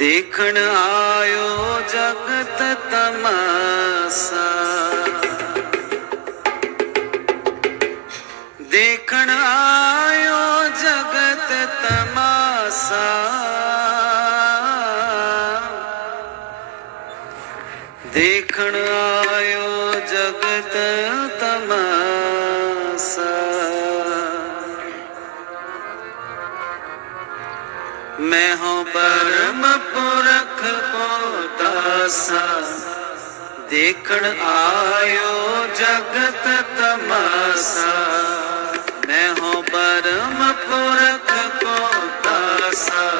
ਦੇਖਣ ਆਇਓ ਜਗਤ ਤਮਾਸਾ। ਦੇਖਣ ਆਇਓ ਜਗਤ ਤਮਾਸਾ। ਦੇਖਣ ਮੈਂ ਹਾਂ ਪਰਮ ਪੁਰਖ ਕੋ ਦਾਸਾ। ਦੇਖਣ ਆਇਓ ਜਗਤ ਤਮਾਸਾ। ਮੈਂ ਹਾਂ ਪਰਮ ਪੁਰਖ ਕੋ ਦਾਸਾ।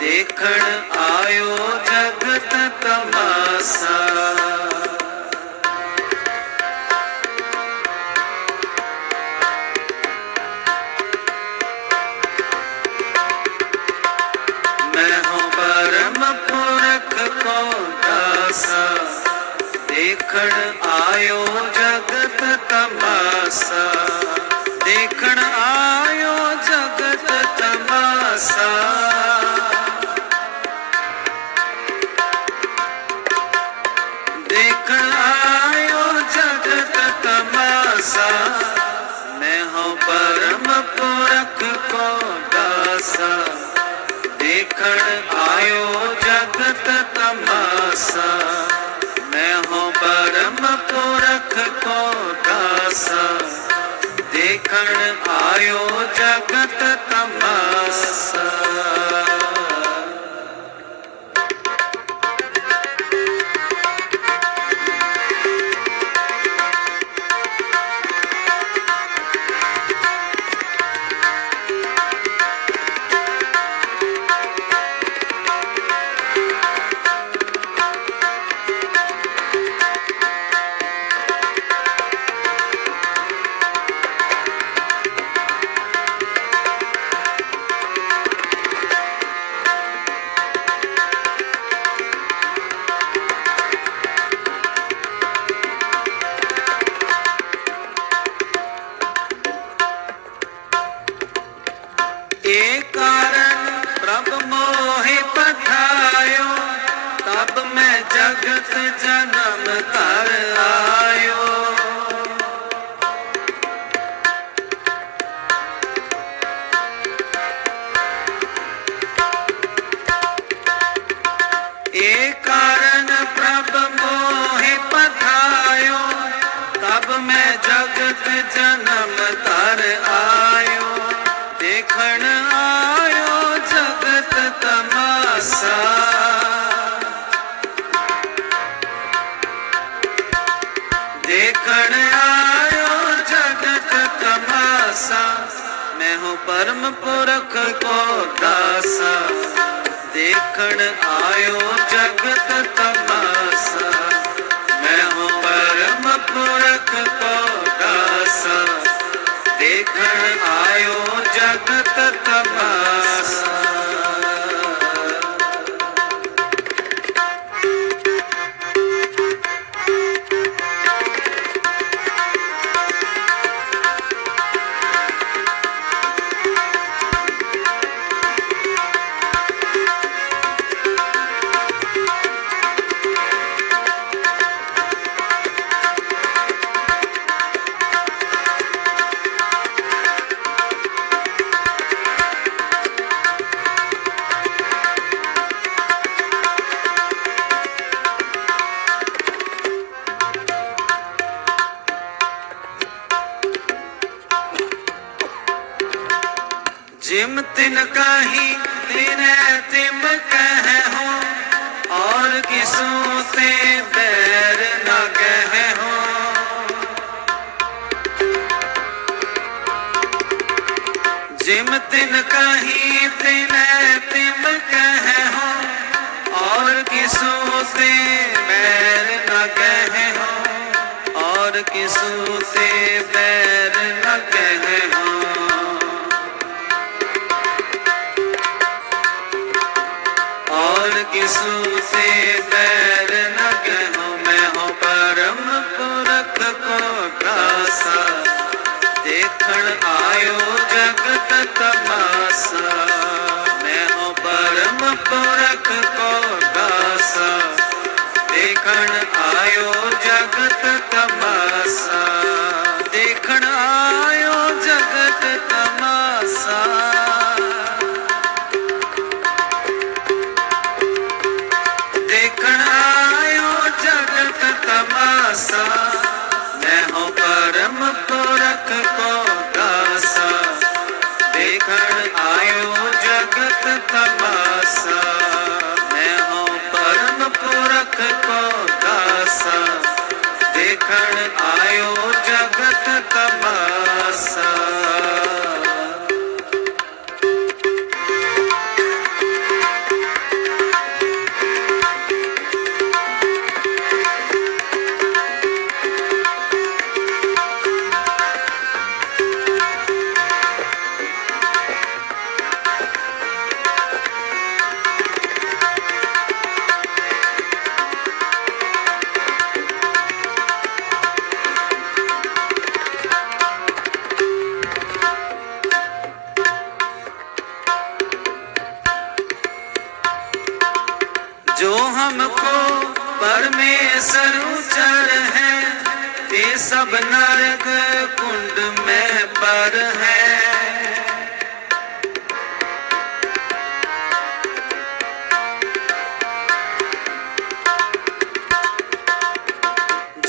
ਦੇਖਣ ਆਇਓ ਜਗਤ ਤਮਾਸਾ। ਤਮਾਸਾ ਦੇਖਣ ਆਇਓ ਜਗਤ ਤਮਾਸਾ ਮੈਂ ਜਗਤ ਜਨਮ ਧਰ ਆਇਓ ਦੇਖਣ ਆਇਓ ਜਗਤ ਤਮਾਸਾ ਦੇਖਣ ਆਇਓ ਜਗਤ ਤਮਾਸਾ ਮੈਂ ਹਾਂ ਪਰਮ ਪੁਰਖ ਕੋ ਦਾਸਾ ਦੇਖਣ ਆਇਓ ਜਗਤ ਤਮਾਸਾ ਮੈਂ ਹਾਂ ਪਰਮ ਪੁਰਖ ਕੋ ਦੇਖਣ ਆਇਓ ਜਗਤ ਤਮਾਸਾ तिन कही तिने तिम कह हो, और किसों से बैर न कह हो, और किसों से बैर न कह हो, और किसू से समासा मैं हूँ परम पुरख को दासा देखण आयो जगत तम हमको परमेश्वर उचर है। ते सब नरक कुंड में पर है।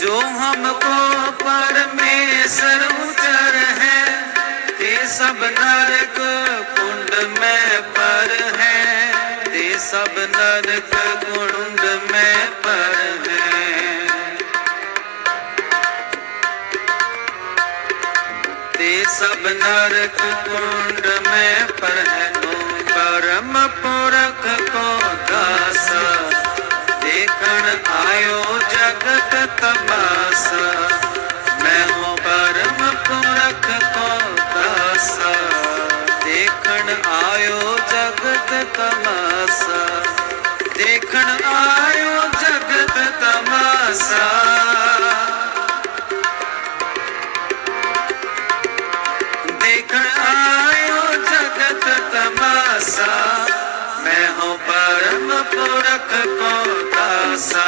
जो हमको परमेश्वर उचर है, ते सब नरक कुंड में पर है। ਸਭ ਨਰਕ ਗੁੰਡ ਮੈਂ ਪਰ ਤੇ ਸਭ ਨਰਕ ਗੁੰਡ ਮੈਂ ਪਰ ਹੈ ਪਰਮ ਪੁਰਖ ਕੋ ਦਾਸਾ, ਦੇਖਣ ਆਇਓ ਜਗਤ ਤਮਾਸਾ ਮੈਂ ਹਾਂ ਪਰਮ ਪੁਰਖ ਕੋ ਦਾਸਾ।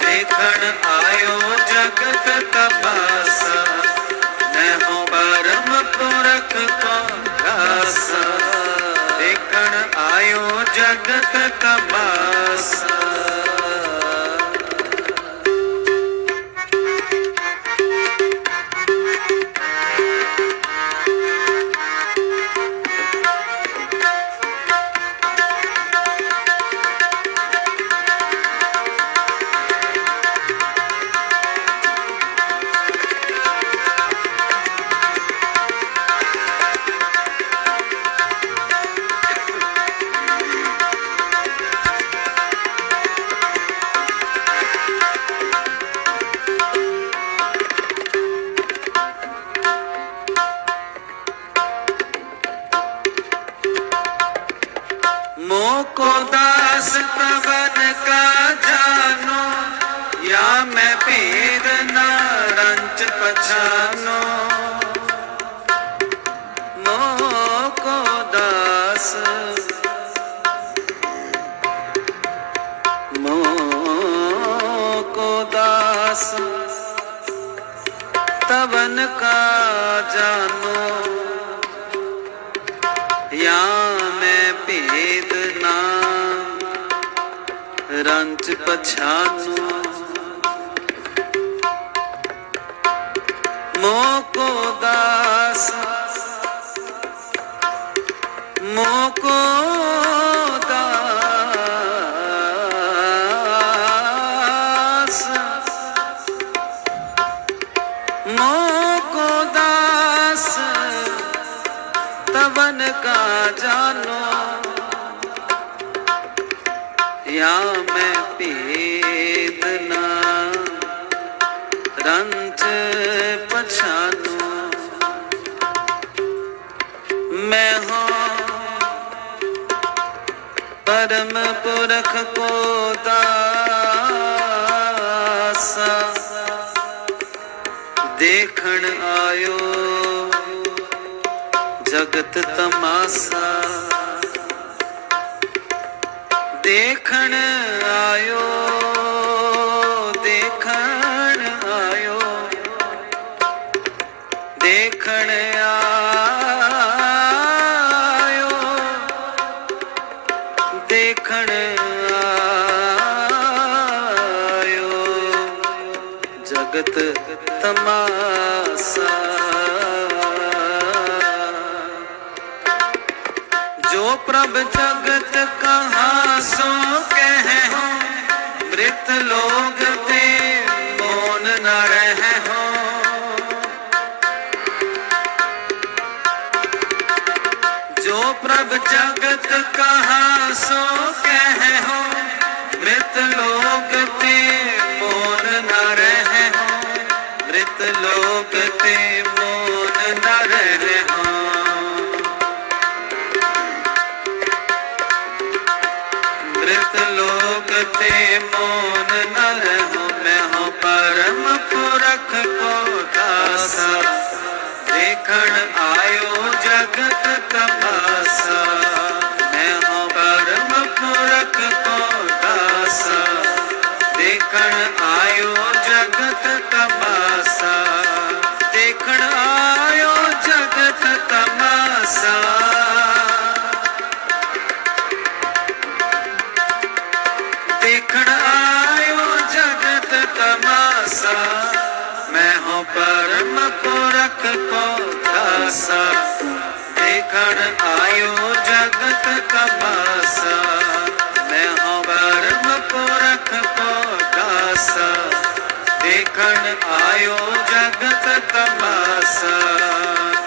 ਦੇਖਣ ਆਇਓ ਜਗਤ ਕਬਾਸ ਮੈਂ ਹਾਂ ਪਰਮ ਪੁਰਖ ਕੋ ਦਾਸਾ। ਦੇਖਣ ਆਇਓ ਜਗਤ ਕਬਾਸ ਤਵਨ ਕਾ ਜਾਨੋ। ਯਾ ਮੈਂ ਭੇਦ ਨਾ। ਰੰਚ ਪਛਾਨੂ। मोको दास मोको दास मोको दास तवन का जानो या मैं भेद ਪ੍ਰਥਮ ਪੁਰਖ ਕੋ ਦਾਸਾ। ਦੇਖਣ ਆਇਓ ਜਗਤ ਤਮਾਸਾ। ਦੇਖਣ जो प्रभ जगत कहा सो कह मृत लोग ते न रह हो। जो प्रभ जगत कहा सो कह मृत लोग ते ਦੇਖਣ ਆਇਓ ਜਗਤ ਤਮਾਸਾ ਪੁਰਖ ਕੋ ਦਾਸਾ ਦੇਖਣ ਆਇਓ ਜਗਤ ਤਮਾਸਾ ਮੈਂ ਹਾਂ ਪਰਮ ਪੁਰਖ ਕੋ ਦਾਸਾ ਦੇਖਣ ਆਇਓ ਜਗਤ ਤਮਾਸਾ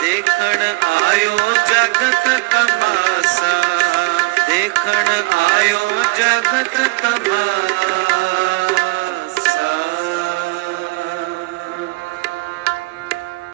ਦੇਖਣ ਆਇਓ ਜਗਤ ਤਮਾਸਾ ਦੇਖਣ ਆਇਓ ਜਗਤ ਤਮਾਸਾ